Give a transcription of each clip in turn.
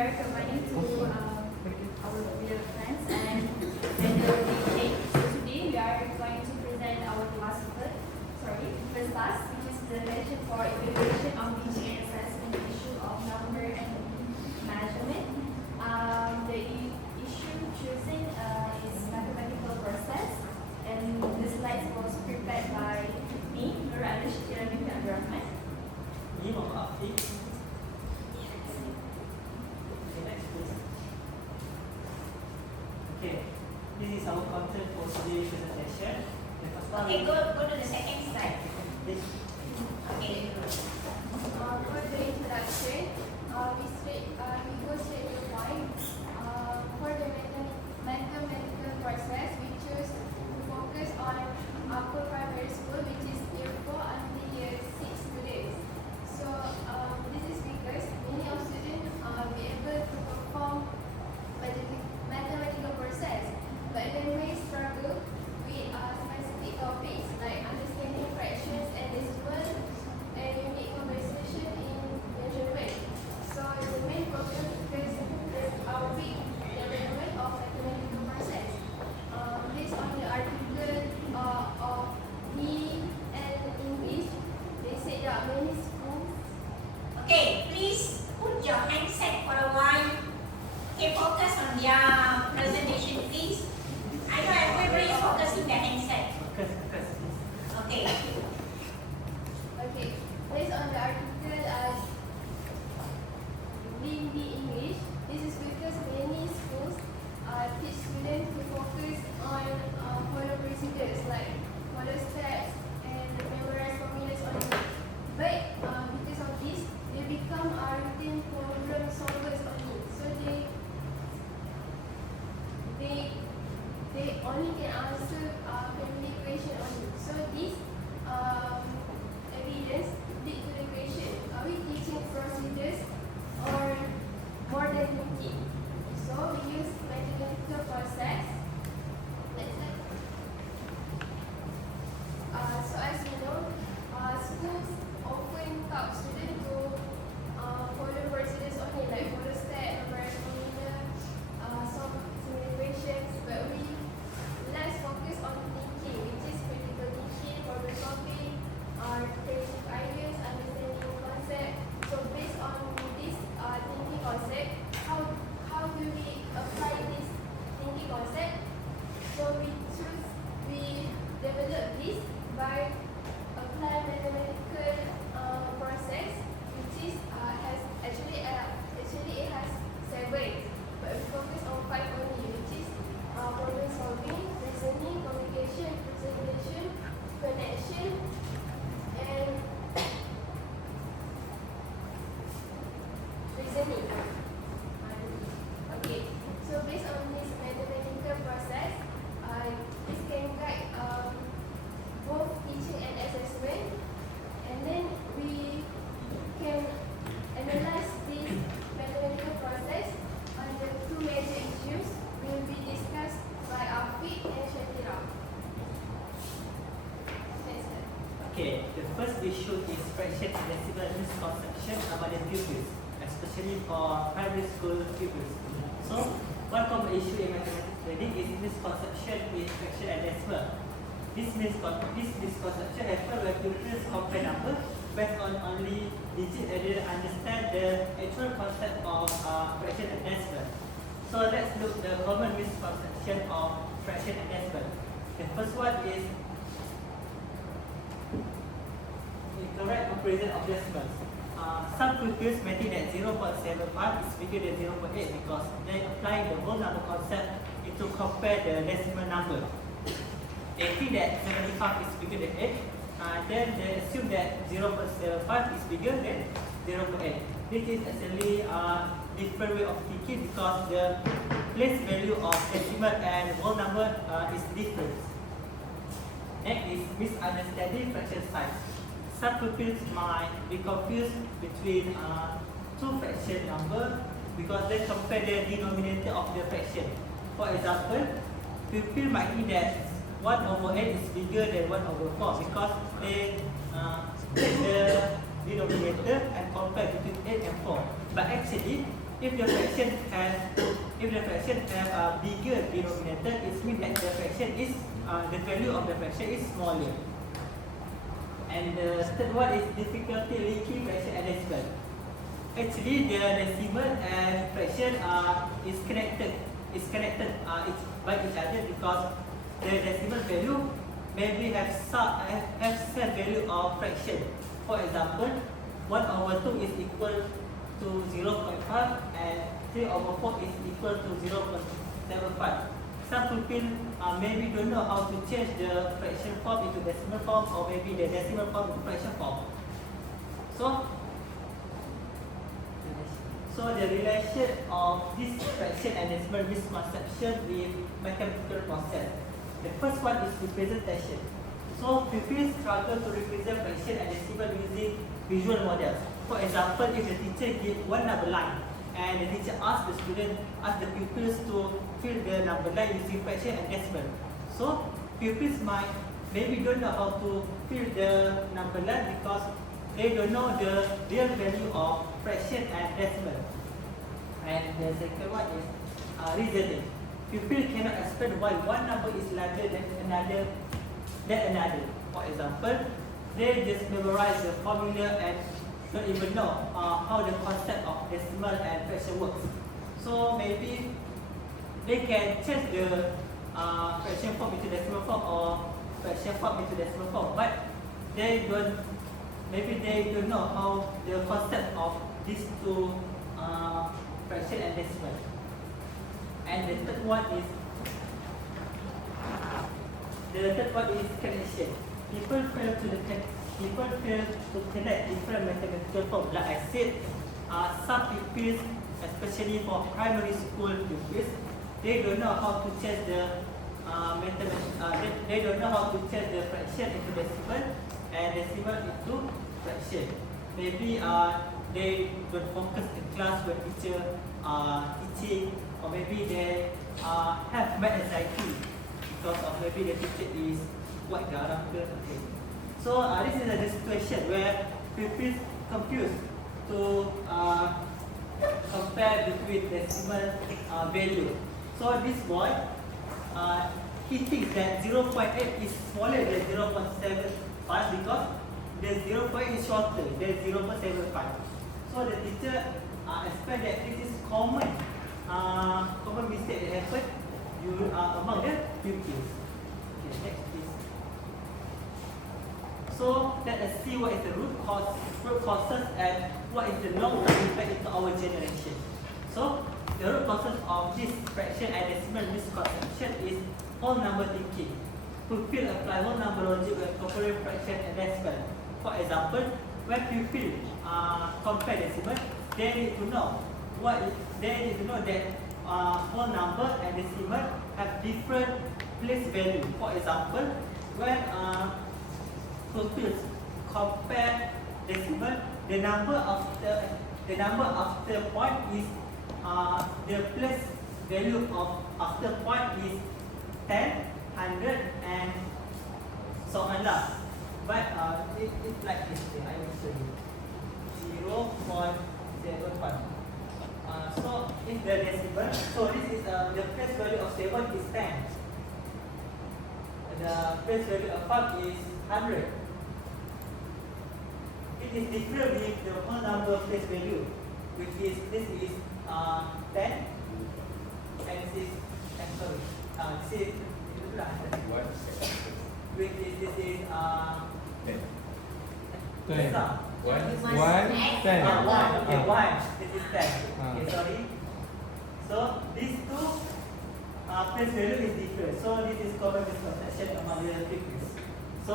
very combining to our dear friends and so today we are going to present our first task, which is presentation for evaluation of teaching and assessment issue of number and measurement. The issue chosen is mathematical process, and the slides was prepared by me, Nuranish Kiramika Abdurrahman. Okay, this is our content for today's presentation. Okay, go to the second slide. Okay. For the introduction, we go straight to the point. For the mathematical process, we choose to focus on upper primary school, which is year 4 until year 6 students. So this is because many of students be able to perform mathematical process, but they may struggle with specific topics like understanding fractions and decimal and unit conversation in measurement. So the main problem is our weak development of mathematical process. Based on the article of me and English, they said that many schools. Okay, please put your handset for a while. Okay, focus on their presentation, please. I know everybody is focusing their handset. Focus. Okay. Okay, based on the article in the English, this is because many schools teach students to focus on follow procedures like follow steps and memorize formulas only. But because of this, they become routine problem solvers only. So they only can answer family equation only. So this evidence lead to the question: are we teaching procedures or more than thinking? So we use mathematical process. So as you know, schools often taught students to follow procedures only, like follow step, memorize formula, solve equations, but we let's focus on thinking, which is critical thinking, problem solving, creative ideas, understanding concept. So based on this thinking concept, how do we apply this thinking concept? So we develop this by applying mathematical process, which is has actually it has 7, but we focus on 5 only, which is problem solving, reasoning, communication, presentation, connection, and reasoning. Okay, so based on this mathematical process, this can guide both teaching and assessment, and then we can analyze this mathematical process on the 2 major issues will be discussed by Afiq and Shakira. Okay, the first issue is fraction and decimal misconception among the pupils, especially for primary school pupils. So, one common issue in mathematics learning is misconception in fraction and decimal. This misconception happens when pupils compare numbers based on only digit and they understand the actual concept of fraction and decimal. So let's look at the common misconception of fraction and decimal. The first one is incorrect comparison of decimals. Some pupils may think that 0.75 is bigger than 0.8 because they apply the whole number concept to compare the decimal number. They think that 75 is bigger than 8, then they assume that 0.75 is bigger than 0.8. This is actually a different way of thinking because the place value of decimal and whole number is different. Next is misunderstanding fraction size. Some pupils might be confused between two fraction number because they compare the denominator of the fraction. For example, pupil might think that 1/8 is bigger than 1/4 because they take the denominator and compare between 8 and 4. But actually, if the fraction have a bigger denominator, it means that the fraction is the value of the fraction is smaller. And the third one is difficulty linking fraction and decimal. Actually, the decimal and fraction is connected by each other because the decimal value maybe have same value of fraction. For example, 1/2 is equal to 0.5 and 3/4 is equal to 0.75. Some people maybe don't know how to change the fraction form into decimal form, or maybe the decimal form into fraction form. So the relation of this fraction and decimal misconception with mathematical process. The first one is representation. So pupils struggle to represent fraction and decimal using visual models. For example, if the teacher gives one number line and the teacher asks the pupils to fill the number line using fraction and decimal. So pupils might maybe don't know how to fill the number line because they don't know the real value of fraction and decimal. And the second one is reasoning. Pupil cannot explain why one number is larger than another. For example, they just memorize the formula and don't even know how the concept of decimal and fraction works. So maybe they can change the fraction form into decimal form or fraction form into decimal form, but they don't know how the concept of these two fraction and decimal. And the third one is connection. People fail to connect different mathematical forms. Like I said, some pupils, especially for primary school pupils, they don't know how to change the they don't know how to change the fraction into decimal and decimal into fraction. Maybe they don't focus in class when teacher teaching, or maybe they have math anxiety because of maybe the teacher is quite garang ke something. So this is a situation where pupils confused to compare between decimal value. So this boy, he thinks that 0.8 is smaller than 0.75 because the 0.8 is shorter than 0.75. So the teacher explained that this is common mistake that happen among the pupils. Okay, next please. So let us see what is the root causes and what is the long-term impact into our generation. So the root causes of this fraction and decimal misconception is whole number thinking. Pupil apply whole number logic when comparing fraction and decimal. For example, when pupil compare decimal, they need to know that whole number and decimal have different place value. For example, when pupils compare decimal, the number after point is the place value of after point is 10, 100 and so on lah. But it's like this. I will show you 0.75. So if the decimal, so this is the place value of 7 is 10. The place value of 5 is 100. It is different with the whole number place value, which is this is 10 and this is which is this is 10. this lah. 1, 10. Okay, 1. This is 10. Okay, sorry. So these two place value is different. So this is common misconception among the pupils. So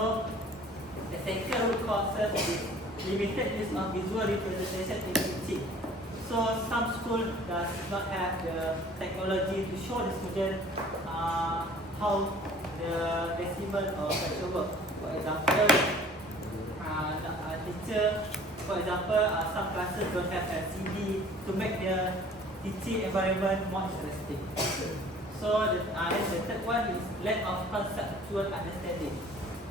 the second root causes is limited use of visual representation in teaching. So some school does not have the technology to show the student how the decimal or fraction work. For example, some classes don't have LCD to make the teaching environment more interesting. So the third one is lack of conceptual understanding.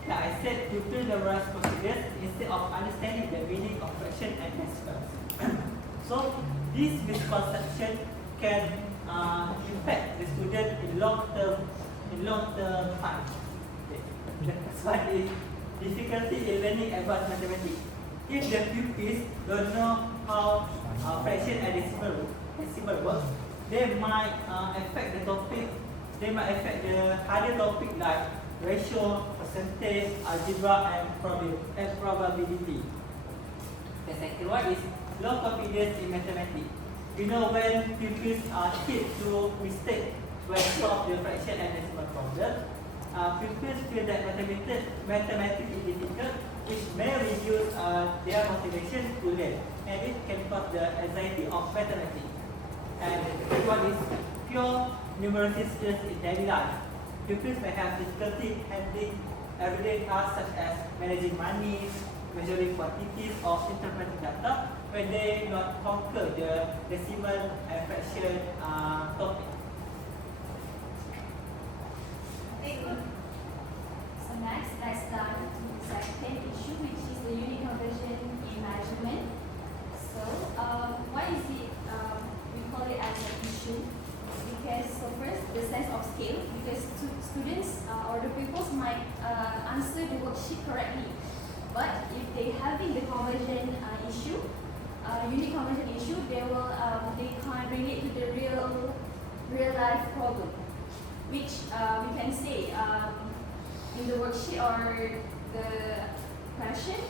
Like I said, pupils memorize procedures instead of understanding the meaning of fraction and decimals. So This misconception can impact the student in long term time. Okay. That's why is difficulty in learning advanced mathematics. If the pupils don't know how fraction and decimal works, they might affect the topic. They might affect the other topic like ratio, percentage, algebra, and probability. The second one is low confidence in mathematics. You know, when pupils are hit to mistake when solve the fraction and decimal problem, pupils feel that mathematics is difficult, which may reduce their motivation to learn, and it can cause the anxiety of mathematics. And the third one is pure numeracy skills in daily life. Pupils may have difficulty handling everyday tasks such as managing money, measuring quantities, or interpreting data when they not conquer the decimal and fraction topic. Okay, good. So next, let's dive into the second issue, which is the unit conversion in measurement. So, why is it we call it as an issue? Because first, the sense of scale. Because students or the pupils might answer the worksheet correctly, but if they having the conversion issue, unit conversion issue, they can't relate to the real life problem, which we can say in the worksheet or the question,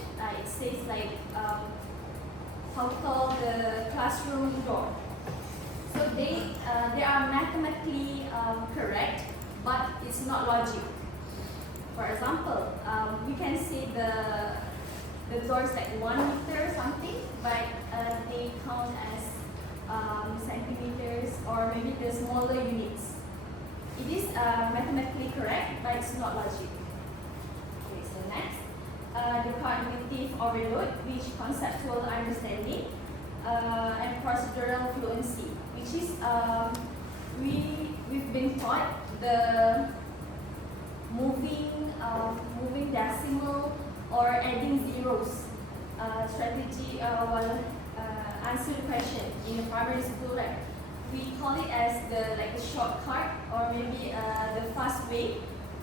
it says like how tall the classroom door. So they are mathematically correct, but it's not logic. For example, we can say the door is like 1 meter or something, but they count as centimeters or maybe the smaller units. It is mathematically correct, but it's not logic. Okay, so next, the cognitive overload, which conceptual understanding and procedural fluency, which is we've been taught the moving decimal or adding zeros strategy while answer the question in the primary school, right? We call it as the shortcut or maybe the fast way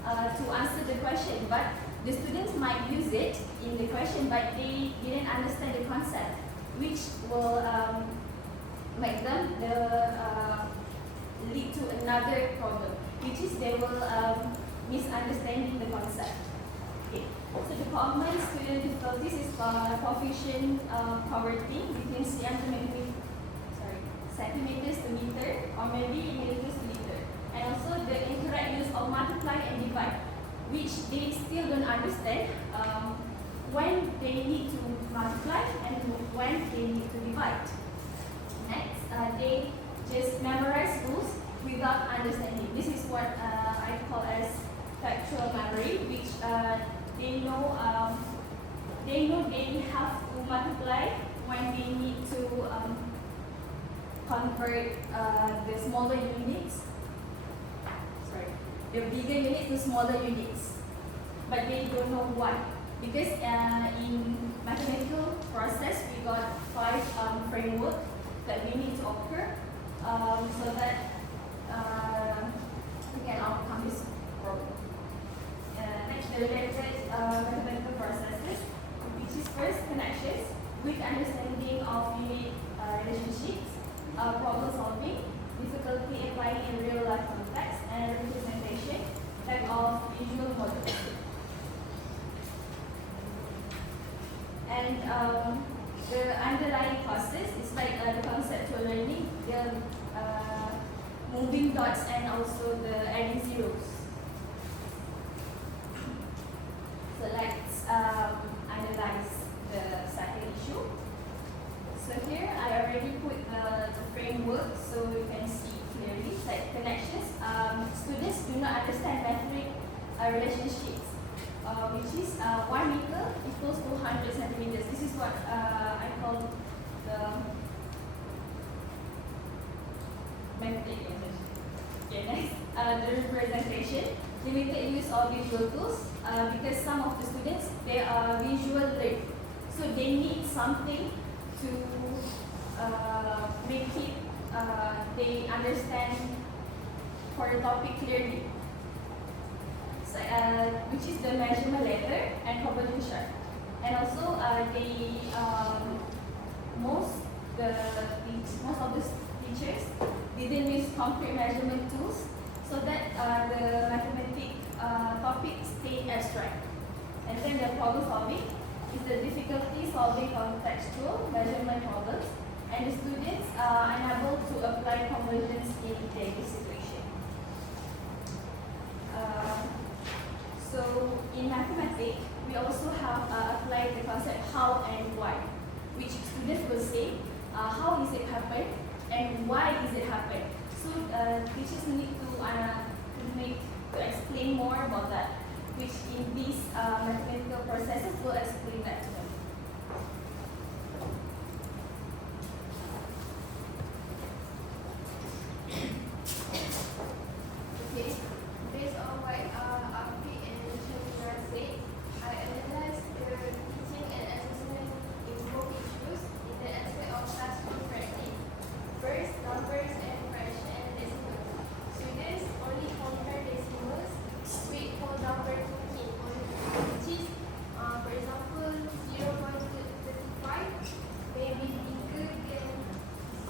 to answer the question, but the students might use it in the question, but they didn't understand the concept, which will make them lead to another problem, which is they will misunderstanding the concept. Okay. So the common student difficulties is coefficient poverty between centimeters to meter, or maybe millimeters to liter, and also the incorrect use of multiply and divide, which they still don't understand when they need to multiply and when they need to divide. Next, they just memorize rules without understanding. This is what I call as factual memory, which they know they have to multiply when they need to convert the smaller units, the bigger units to smaller units, but they don't know why. Because in mathematical process, we got 5 framework that we need to occur so that we can overcome this problem. Next, the related mathematical processes, which is first connections, weak understanding of unit relationships, problem solving, difficulty applying in real life context, and representation, lack of visual models. And the underlying causes is like the conceptual learning, the moving dots, and also the adding zeros. So let's analyze the second issue. So here I already put the framework so you can see clearly. Like connections, students do not understand metric relationships, which is 1 meter equals to 100 centimeters. This is what I call the metric relationship. Okay, next, the representation, limited use of visual tools, because some of the students, they are visual learned, so they need something to make they understand for the topic clearly. So, which is the measurement letter and conversion chart. And also they most of the teachers didn't use concrete measurement tools, so that the mathematics topic stay abstract. And then the problem solving is the difficulty solving contextual measurement problems, and the students are unable to apply conversions in daily situation. So in mathematics, we also have applied the concept how and why, which students will say how is it happen and why is it happen. So teachers need to explain more about that, which in these mathematical processes will explain that to them. Okay, based on what Afi and Shamira said, I analyzed the teaching and assessment in both issues in the aspect of classroom practice. First, numbers and fraction and decimals. Students only compare decimals with whole number thinking, which is, for example, 0.35 may be bigger than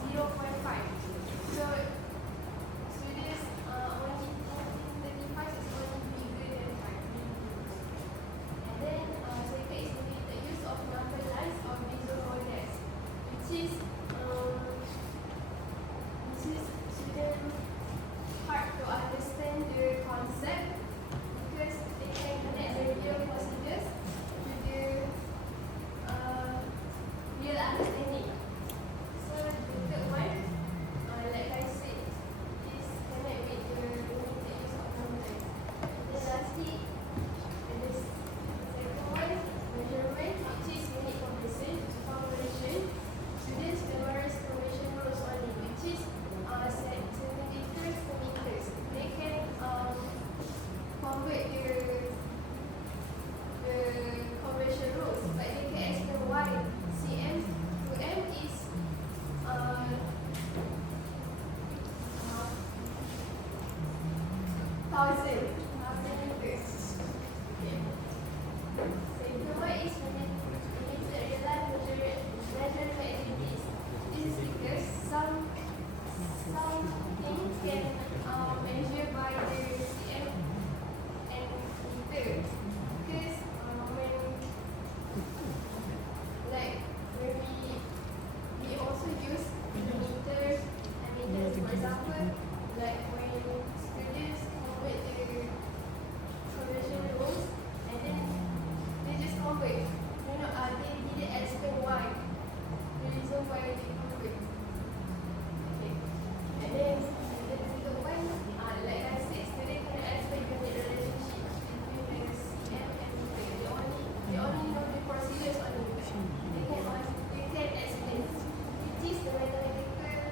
0.5. So students only thinking 35 is only bigger than 5. And then second is limited use of number lines or visual models, which is student hard to understand the concept because they can connect the real procedures to the real understanding. So the third one, like I said, is connect with the limited use of numbers. Then lastly, the second one, measurement, which is unit conversion. Students memorize conversion rules only, which is centimeters to meters. They can convert the conversion rules, but they can explain why cm to m is thousand meters. Okay. Second one is limited real life measurement activities. This is because some things can measure by the cm and meter. Because when we also use meters and meters, for example, like when students convert the conversion rules and then they just convert. They didn't explain why. The reason why they convert. Okay. And then the third one, like I said, students can explain the relationship between the cm and meter. They only know the procedures only. They can explain, which is the mathematical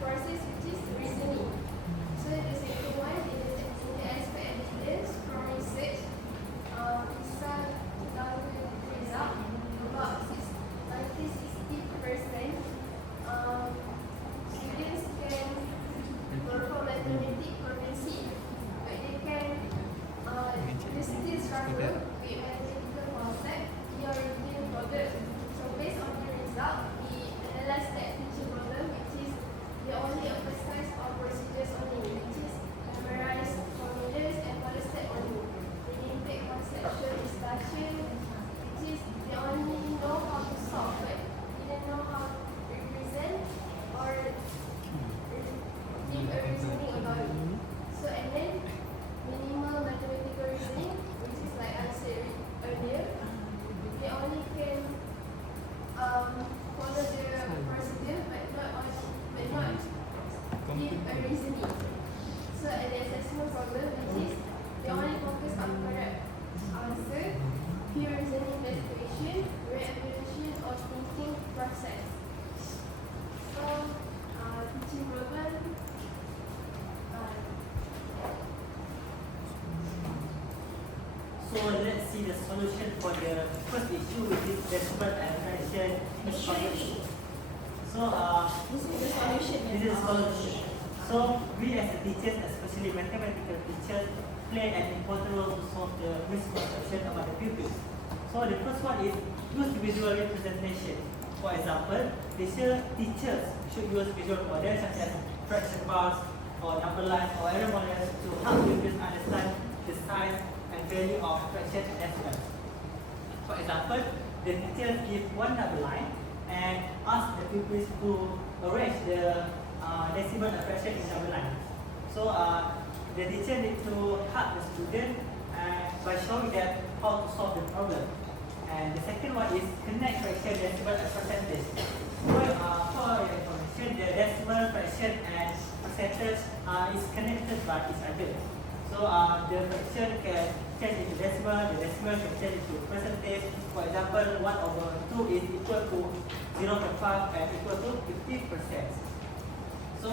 process, which is reasoning. So the second one is the aspect evidence from research. PISA 2000 result, about 60% students can perform mathematics convincing, but they still struggle with mathematical concept beyond written problem. So based on the result, we analyze that teaching problem, which is they only emphasize on procedures only, which is memorize formulas and follow step only. They didn't take conceptual discussion, which is they only know how to solve, but didn't know how to represent or give a reasoning about it. So and then minimal mathematical reasoning, which is like I said earlier, they only can follow the procedure but not give a reasoning. So at the assessment problem, which is they only focus on correct answer, pure reasoning investigation, re-evaluation or thinking process. So teaching problem. So let's see the solution for the first issue, which is decimal and fraction Issue misconception. ini. So This is the solution. This is scholarship. So we as a teachers, especially mathematical teachers, play an important role to solve the misconception about the pupils. So the first one is use visual representation. For example, teachers should use visual models such as fraction bars or number lines or error models to help pupils understand the size and value of fraction and decimals. For example, the teachers give one number line and ask the pupils to arrange the decimal and fraction in number lines. So the teacher needs to help the student by showing them how to solve the problem. And the second one is connect fraction, decimal and percentage. For your information, the decimal, fraction and percentage is connected by each other. So the fraction can change into decimal, the decimal can change into percentage. For example, 1/2 is equal to 0.5 and equal to 50%. So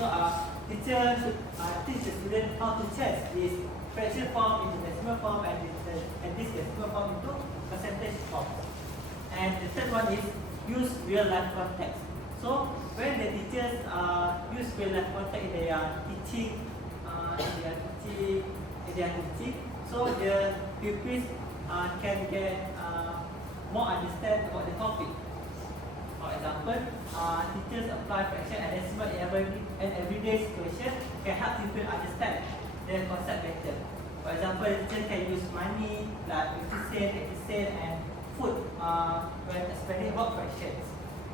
teacher should teach the student how to change this fraction form into decimal form and this decimal form into percentage form. And the third one is use real life context. So when the teachers use real life context in their teaching, so the pupils can get more understand about the topic. For example, teachers apply fraction and decimal in everyday situation can help people understand the concept better. For example, the teacher can use money like 50 cent, 80 cent and food when explaining about fractions.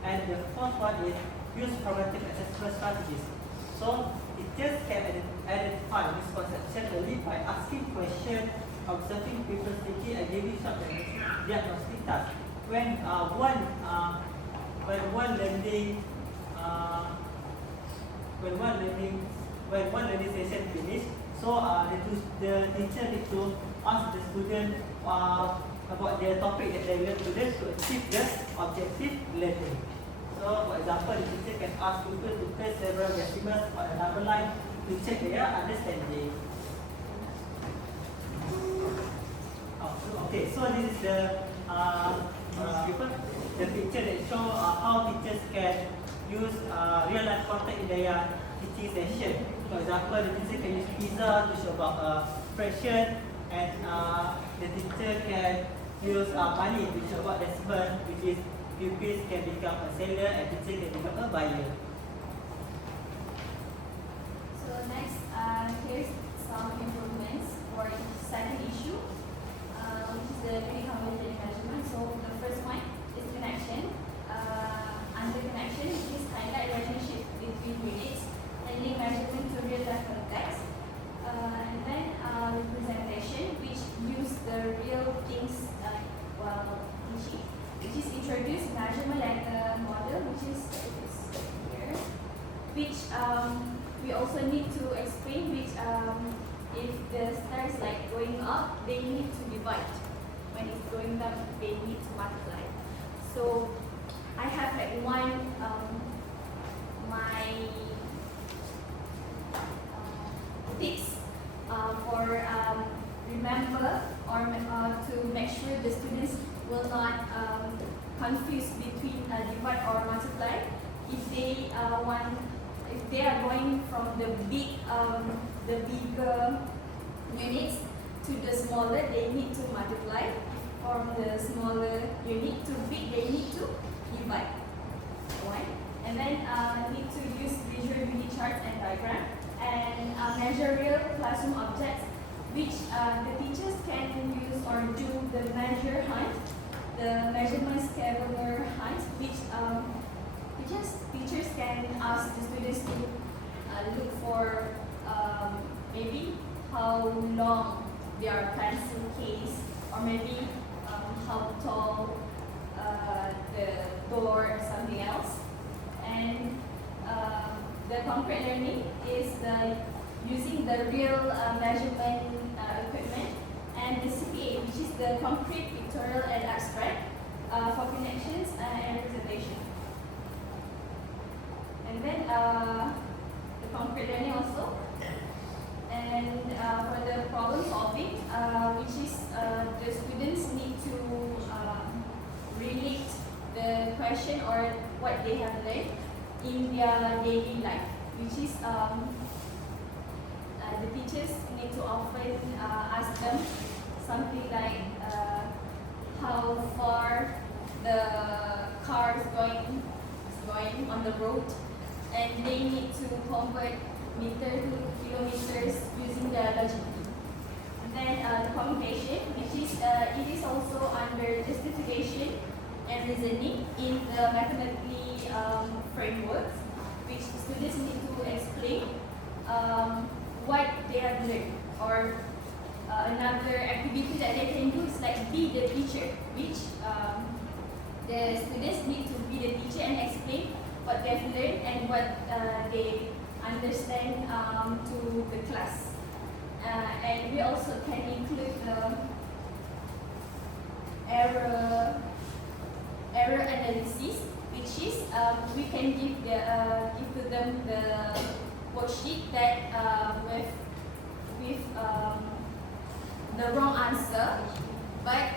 And the fourth one is use formative assessment strategies. So teachers can identify misconception early by asking questions, observing people's thinking and giving short diagnostic tasks. When one learning session finish, so the teacher needs to ask the student about the topic that they learn today to achieve the objective learning. So for example, the teacher can ask people to place several decimals on a number line to check their understanding. Okay, so this is the picture that show how teachers can use real life context in their teaching session. For example, the teacher can use pizza to show about fraction, and the teacher can use money to show about decimal, which is pupils can become a seller and teacher can become a buyer. So next, here's some improvements for second issue, which is the unit conversion measurement. So the first one is connection. Under connection, it is highlight relationship between units, lending measurement to real life context. And then representation, which use the real things while teaching, which is introduce measurement like the model, which is here, which we also need to explain which if the stars like going up, they need to divide. When it's going down, they need to multiply. So I have like one my tips for remember or to make sure the students will not confuse between divide or multiply. If they if they are going from the bigger units to the smaller, they need to multiply. From the smaller unit to big, they need to divide. One, and then need to use visual unit charts and diagram, and measure real classroom objects, which the teachers can use or do the measure hunt, the measurement scavenger hunt, which teachers can ask the students to look for maybe how long their pencil case, or maybe how tall the door or something else. And the concrete learning is using the real measurement equipment, and the CPA, which is the concrete, pictorial and abstract for connections and representation. And then the concrete learning also. And for the problem solving, which is the students need to relate the question or what they have learned in their daily life. which is the teachers need to often ask them something like how far the car is going on the road, and they need to convert meter to kilometers using the logic key. And then the computation, which is it is also under justification and reasoning in the mathematically frameworks, which students need to explain what they have learned, or another activity that they can do is like be the teacher, which the students need to be the teacher and explain what they've learned and what they understand to the class. And we also can include error analysis, which is we can give to them the worksheet that with the wrong answer, but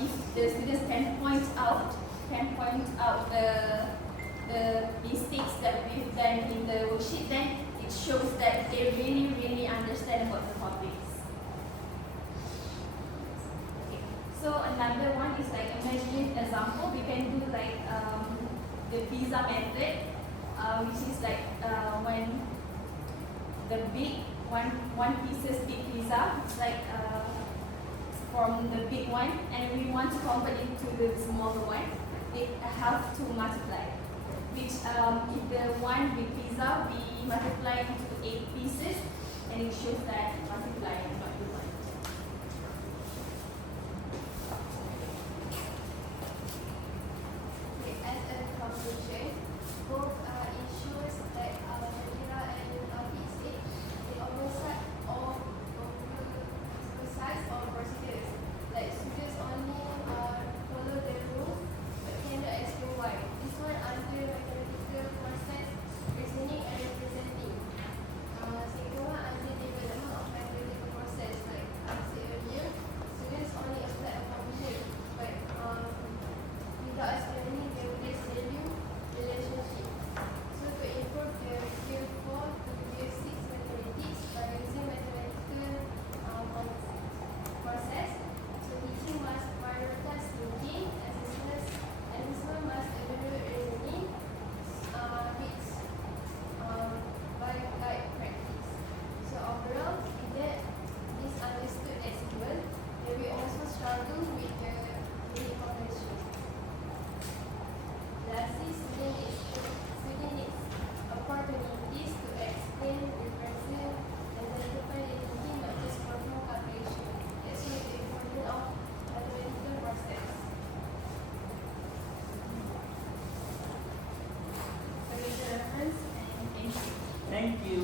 if the students can point out the mistakes that we've done in the worksheet, then it shows that they really understand about the topics. Okay. So another one is like imagine example. We can do like the pizza method, which is like when the big one pieces big pizza, it's like from the big one, and we want to convert it to the smaller one. They have to multiply. Which if the one big pizza we multiply into 8 pieces, and it shows that multiply and not divide. Okay, as a conclusion, both issues that Shakira and Hafiz said, they oversat or oversize or procedures. Like students only follow the rules but cannot explain why. This one under mathematical concepts, reasoning and representing. Second one under development of mathematical process. Like I said earlier, students only apply a formula, but without explaining the place value relationship. So to improve the year 4 to year 6 mathematics by using mathematical process, so teaching must prioritize thinking, assessment must evaluate reasoning, which by guide practice. So overall, if that is understood as given, then we also struggle with the unit comprehension. Lastly, student needs opportunities to explain, represent, and justify their thinking, not just perform calculation. That's why the importance of mathematical process. So with the reference, and thank you. Thank you.